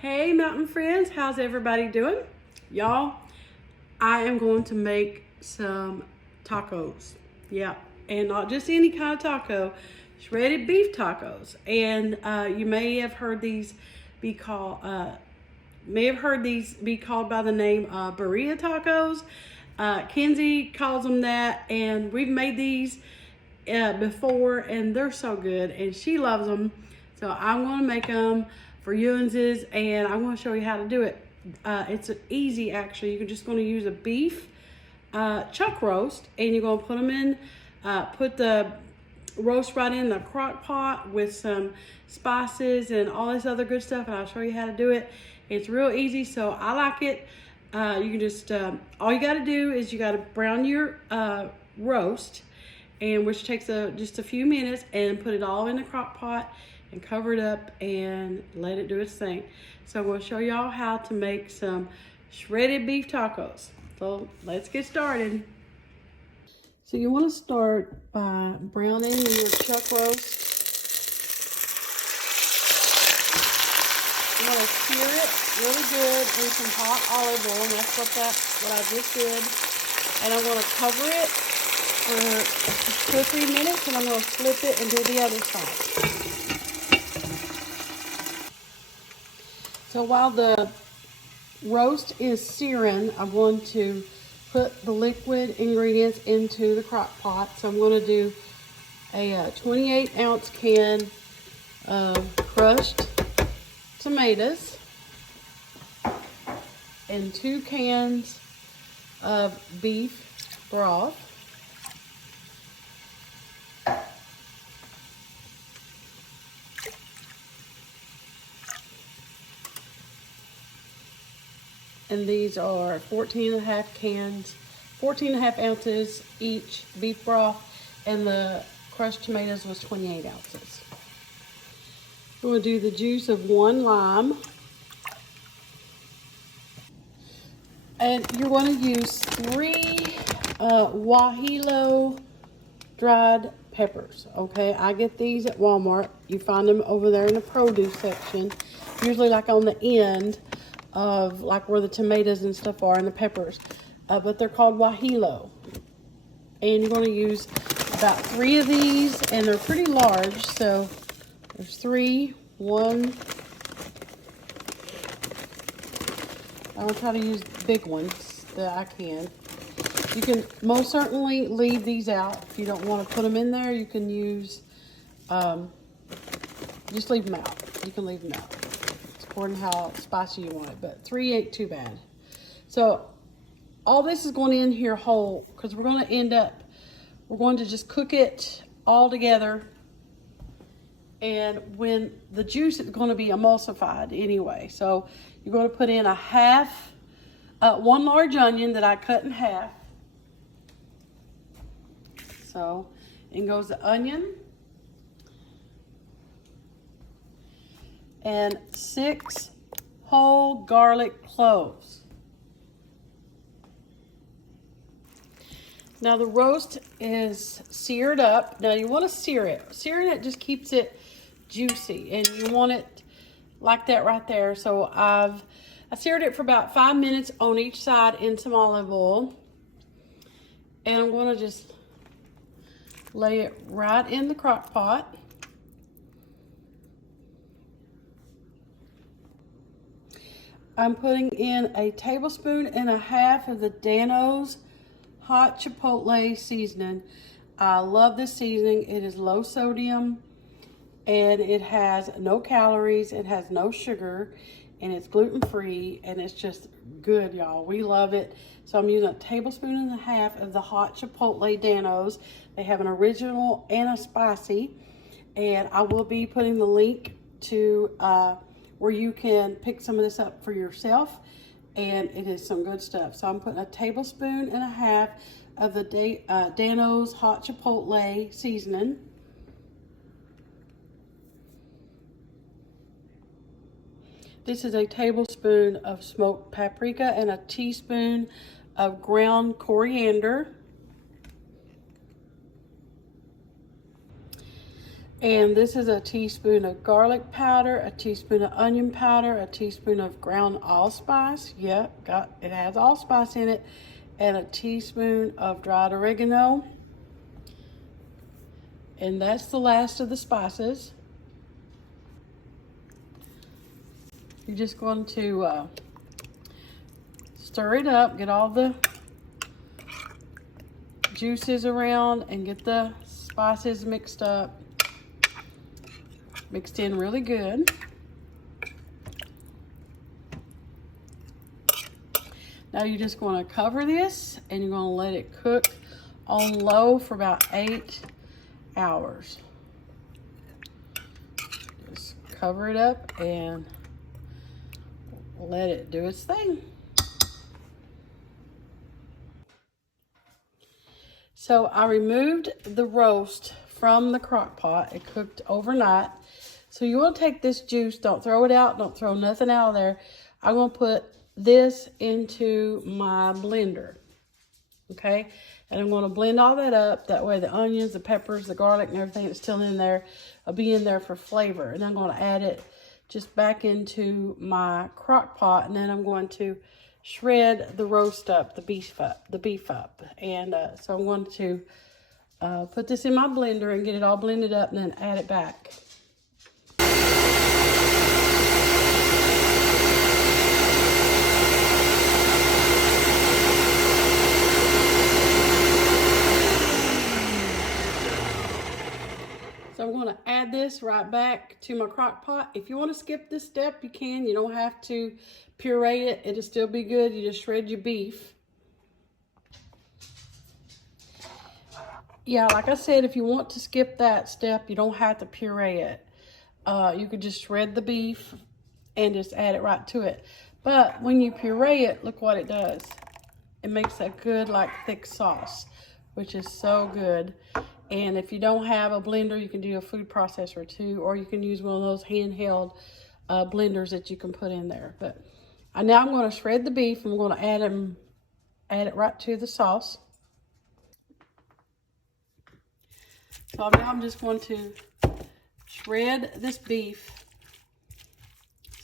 Hey mountain friends, how's everybody doing? Y'all, I am going to make some tacos. Yeah, and not just any kind of taco, shredded beef tacos. And you may have heard these be called by the name burrito tacos. Kenzie calls them that, and we've made these before, and they're so good, and she loves them. So I'm going to make them for Ewanses, and I'm going to show you how to do it. It's easy, actually. You're just going to use a beef chuck roast, and you're going to put them in, put the roast right in the crock pot with some spices and all this other good stuff, and I'll show you how to do it. It's real easy, so I like it. You can just, all you got to do is you got to brown your roast, and which takes just a few minutes, and put it all in the crock pot and cover it up and let it do its thing. So I'm going to show y'all how to make some shredded beef tacos. So let's get started. So you want to start by browning your chuck roast. You want to sear it really good in some hot olive oil, and that's what I just did. And I'm going to cover it for 2 or 3 minutes, and I'm going to flip it and do the other side. So while the roast is searing, I'm going to put the liquid ingredients into the crock pot. So I'm going to do a 28-ounce can of crushed tomatoes and 2 cans of beef broth. And these are 14 and a half ounces each beef broth, and the crushed tomatoes was 28 ounces. I'm going to do the juice of 1 lime. And you're going to use 3 guajillo dried peppers, okay? I get these at Walmart. You find them over there in the produce section, usually like on the end of like where the tomatoes and stuff are and the peppers, but they're called guajillo. And you're going to use about 3 of these, and they're pretty large, so there's 3, 1. I'll try to use big ones that I can. You can most certainly leave these out. If you don't want to put them in there, you can use, just leave them out. You can leave them out. It's according to how spicy you want it, but 3 ain't too bad. So all this is going in here whole, because we're going to just cook it all together. And when the juice is going to be emulsified anyway. So you're going to put in 1 large onion that I cut in half. So in goes the onion. And 6 whole garlic cloves. Now the roast is seared up. Now you want to sear it. Searing it just keeps it juicy, and you want it like that right there. So I seared it for about 5 minutes on each side in some olive oil, and I'm going to just lay it right in the crock pot. I'm putting in a 1.5 tablespoons of the Dan-O's hot chipotle seasoning. I love this seasoning. It is low sodium, and it has no calories, it has no sugar, and it's gluten-free, and it's just good, y'all. We love it. So I'm using a 1.5 tablespoons of the hot chipotle Dan-O's. They have an original and a spicy, and I will be putting the link to where you can pick some of this up for yourself, and it is some good stuff. So I'm putting a 1.5 tablespoons of the Dan-O's hot chipotle seasoning. This is a tablespoon of smoked paprika and a teaspoon of ground coriander. And this is a teaspoon of garlic powder, a teaspoon of onion powder, a teaspoon of ground allspice. Yep, it has allspice in it. And a teaspoon of dried oregano. And that's the last of the spices. You're just going to stir it up, get all the juices around and get the spices mixed in really good. Now you're just going to cover this and you're going to let it cook on low for about 8 hours. Just cover it up and let it do its thing. So I removed the roast from the crock pot. It cooked overnight. So you want to take this juice, don't throw it out, don't throw nothing out of there. I'm going to put this into my blender, okay? And I'm going to blend all that up. That way the onions, the peppers, the garlic, and everything that's still in there will be in there for flavor. And I'm going to add it just back into my crock pot, and then I'm going to shred the roast up, the beef up. And so I'm going to put this in my blender and get it all blended up and then add it back. So I'm going to add this right back to my crock pot. If you want to skip this step, you can. You don't have to puree it. It'll still be good. You just shred your beef. Yeah, like I said, if you want to skip that step, you don't have to puree it. You could just shred the beef and just add it right to it. But when you puree it, look what it does. It makes a good, like, thick sauce, which is so good. And if you don't have a blender, you can do a food processor too, or you can use one of those handheld blenders that you can put in there. But now I'm going to shred the beef. I'm going to add it right to the sauce. So now I'm just going to shred this beef.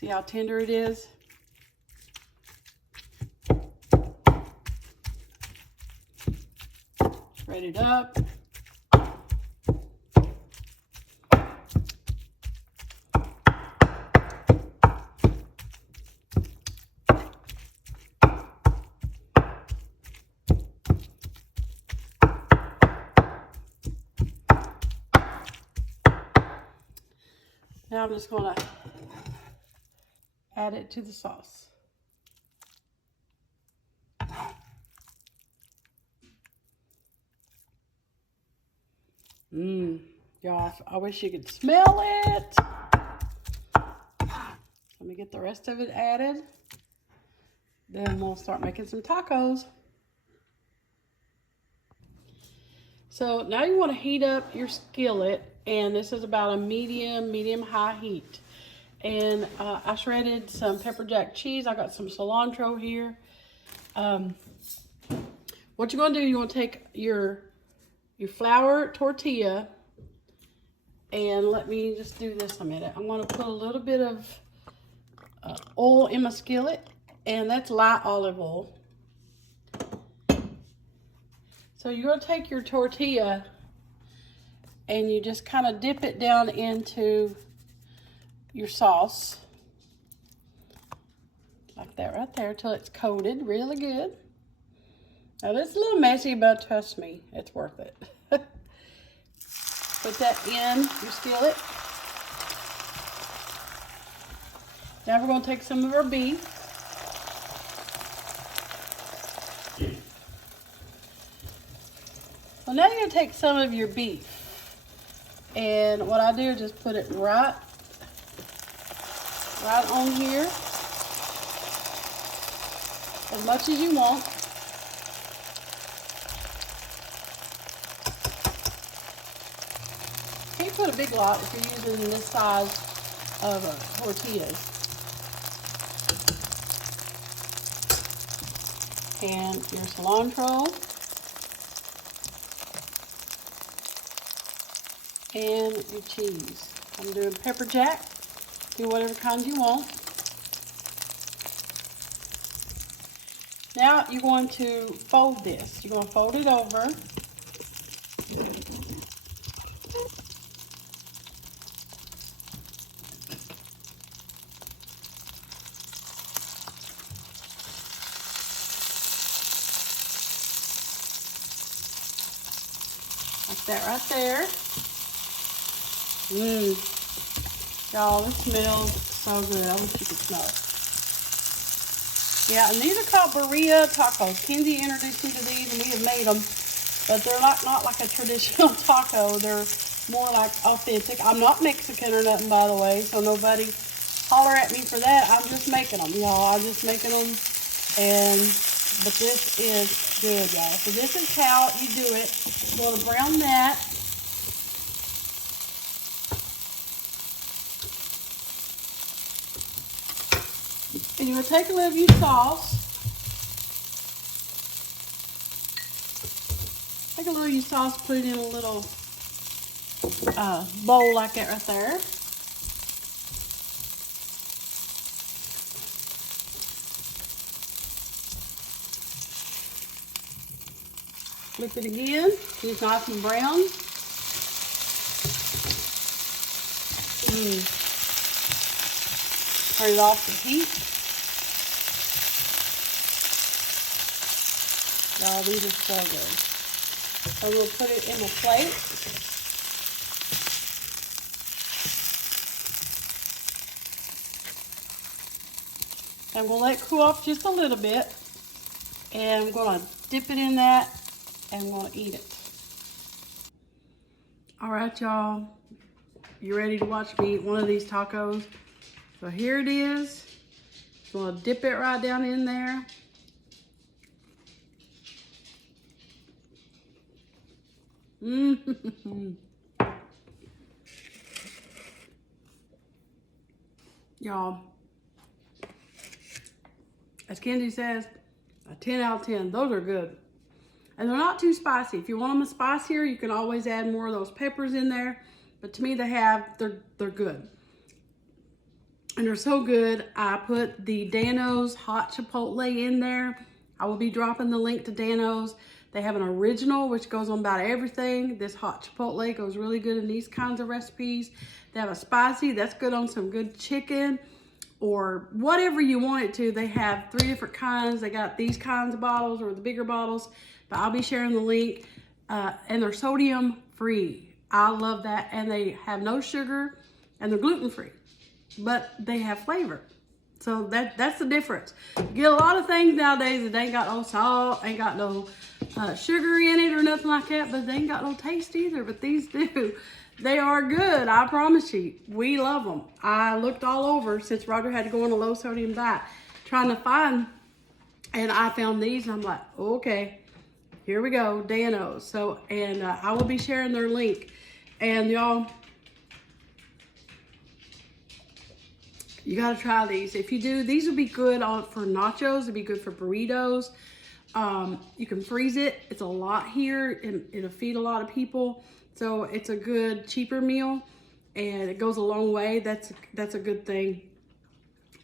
See how tender it is? Shred it up. Now I'm just going to add it to the sauce. Y'all, I wish you could smell it. Let me get the rest of it added. Then we'll start making some tacos. So now you want to heat up your skillet, and this is about a medium-high heat. And I shredded some pepper jack cheese. I got some cilantro here. What you're going to do, you want to take your flour tortilla, and let me just do this a minute. I'm going to put a little bit of oil in my skillet, and that's light olive oil. So you're going to take your tortilla and you just kind of dip it down into your sauce. Like that right there till it's coated really good. Now this is a little messy, but trust me, it's worth it. Put that in your skillet. Now we're going to take some of our beef. Well, now you're going to take some of your beef. And what I do is just put it right on here. As much as you want. Can't put a big lot if you're using this size of tortillas. And your cilantro. and your cheese. I'm doing pepper jack. Do whatever kind you want. Now you're going to fold this. You're going to fold it over. Like that right there. Y'all, this smells so good. I wish you could smell it. Yeah, and these are called birria tacos. Kenzie introduced me to these, and we have made them. But they're not like a traditional taco. They're more like authentic. I'm not Mexican or nothing, by the way, so nobody holler at me for that. I'm just making them, y'all. I'm just making them. But this is good, y'all. So this is how you do it. You're going to brown that. And you're going to take a little of your sauce. Take a little of your sauce, put it in a little bowl like that right there. Flip it again. It's nice and brown. Turn it off the heat. Oh, these are so good. So we'll put it in a plate. I'm going to let it cool off just a little bit. And I'm going to dip it in that and I'm going to eat it. All right, y'all. You ready to watch me eat one of these tacos? So here it is. I'm going to dip it right down in there. Y'all, as Kenzie says, a 10 out of 10. Those are good. And they're not too spicy. If you want them spicier, you can always add more of those peppers in there. But to me, they're good. And they're so good. I put the Dano's hot chipotle in there. I will be dropping the link to Dano's. They have an original, which goes on about everything. This hot chipotle goes really good in these kinds of recipes. They have a spicy, that's good on some good chicken or whatever you want it to. They have 3 different kinds. They got these kinds of bottles or the bigger bottles, but I'll be sharing the link. And they're sodium free. I love that. And they have no sugar and they're gluten free, but they have flavor. So that's the difference. You get a lot of things nowadays that ain't got no salt, ain't got no sugar in it or nothing like that, but they ain't got no taste either. But these do. They are good, I promise you. We love them. I looked all over since Roger had to go on a low sodium diet trying to find, and I found these and I'm like, okay, here we go, Dano's. So, and I will be sharing their link. And y'all, you gotta try these. If you do, these would be good for nachos. It'd be good for burritos. You can freeze it. It's a lot here and it'll feed a lot of people. So it's a good, cheaper meal and it goes a long way. That's a good thing.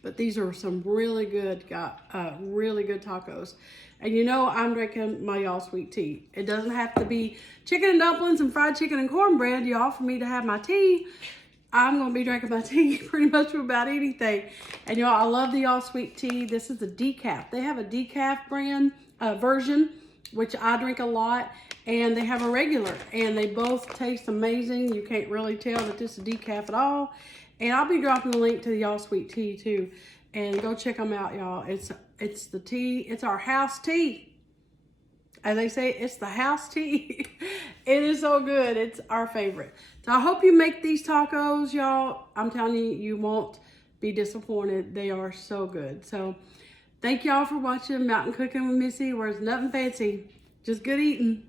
But these are some really good tacos. And you know, I'm drinking my Y'all Sweet tea. It doesn't have to be chicken and dumplings and fried chicken and cornbread, y'all, for me to have my tea. I'm going to be drinking my tea pretty much with about anything. And y'all, I love the Y'all Sweet tea. This is the decaf. They have a decaf brand version, which I drink a lot. And they have a regular. And they both taste amazing. You can't really tell that this is decaf at all. And I'll be dropping the link to the Y'all Sweet tea too. And go check them out, y'all. It's the tea. It's our house tea. As they say, it's the house tea. It is so good. It's our favorite. So I hope you make these tacos, y'all. I'm telling you, you won't be disappointed. They are so good. So thank y'all for watching Mountain Cooking with Missy, where it's nothing fancy, just good eating.